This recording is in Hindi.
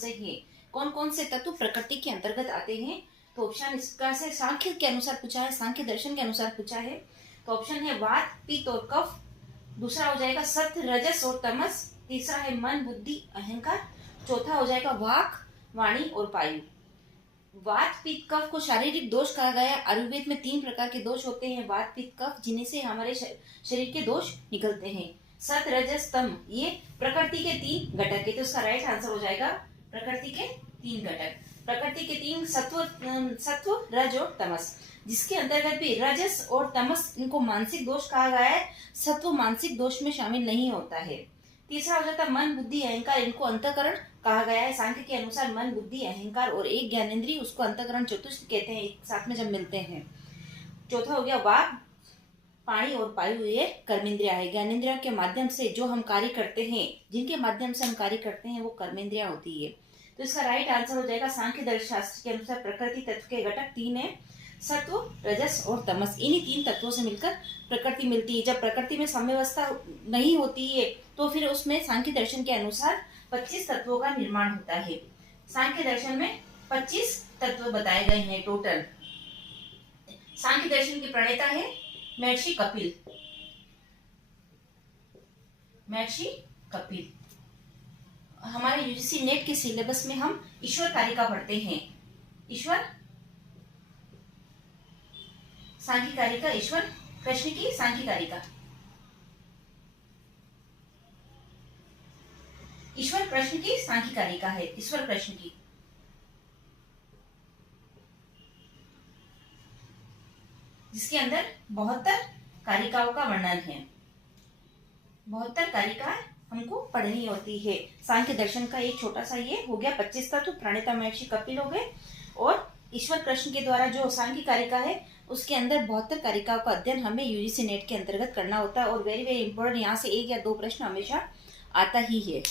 चाहिए। कौन कौन से तत्व प्रकृति के अंतर्गत आते हैं? तो ऑप्शन इसका से सांख्य के अनुसार पूछा है, सांख्य दर्शन के अनुसार पूछा है। तो ऑप्शन है वात, पित्त और कफ। दूसरा हो जाएगा सत्व, रजस और तमस। तीसरा है मन, बुद्धि, अहंकार। चौथा हो जाएगा वाक, वाणी और वायु। वात, पित्त, कफ को शारीरिक दोष कहा गया है। आयुर्वेद में 3 प्रकार के दोष होते हैं, वात, पित्त, कफ, जिन्हीं से हमारे शरीर के दोष निकलते हैं। सत, रजस, तम, ये प्रकृति के 3 घटक है। तो इसका राइट आंसर हो जाएगा प्रकृति के 3 घटक। प्रकृति के 3 सत्व, रज और तमस, जिसके अंतर्गत भी रजस और तमस इनको मानसिक दोष कहा गया है। सत्व मानसिक दोष में शामिल नहीं होता है। तीसरा हो जाता है मन, बुद्धि, अहंकार, इनको अंतःकरण कहा गया है। सांख्य के अनुसार मन, बुद्धि, अहंकार और एक ज्ञानेंद्रिय, उसको अंतःकरण चतुष्ट कहते हैं, एक साथ में जब मिलते हैं। चौथा हो गया वाक, पाणी और वायु, ये कर्मेंद्रिया है। ज्ञानेंद्रिया के माध्यम से जो हम कार्य करते हैं, जिनके माध्यम से हम कार्य करते हैं, वो कर्मेंद्रिया होती है। तो इसका राइट आंसर हो जाएगा सांख्य दर्शन शास्त्र के अनुसार प्रकृति तत्व के घटक 3 है, सत्व, रजस और तमस। इन्हीं 3 तत्वों से मिलकर प्रकृति मिलती है। जब प्रकृति में साम्यावस्था नहीं होती है तो फिर उसमें सांख्य दर्शन के अनुसार 25 तत्वों का निर्माण होता है। सांख्य दर्शन में 25 तत्व बताए गए हैं टोटल। सांख्य दर्शन के प्रणेता है महर्षि कपिल। महर्षि कपिल। हमारे यूजीसी नेट के सिलेबस में हम ईश्वर कारिका पढ़ते हैं। ईश्वर सांख्य कारिका, ईश्वर कृष्ण की सांख्य कारिका। ईश्वर कृष्ण की सांख्य कारिका है, ईश्वर कृष्ण की। जिसके अंदर 72 कारिकाओं का वर्णन है। 72 कारिका हमको पढ़नी होती है। सांख्य दर्शन का एक छोटा सा ये हो गया 25 तत्व, प्रणेता महर्षि कपिल हो गए। और ईश्वर कृष्ण के द्वारा जो सांख्य कारिका है उसके अंदर 72 कारिकाओं का अध्ययन हमें यूजीसी नेट के अंतर्गत करना होता है। और वेरी वेरी इंपॉर्टेंट, यहाँ से 1 या 2 प्रश्न हमेशा आता ही है।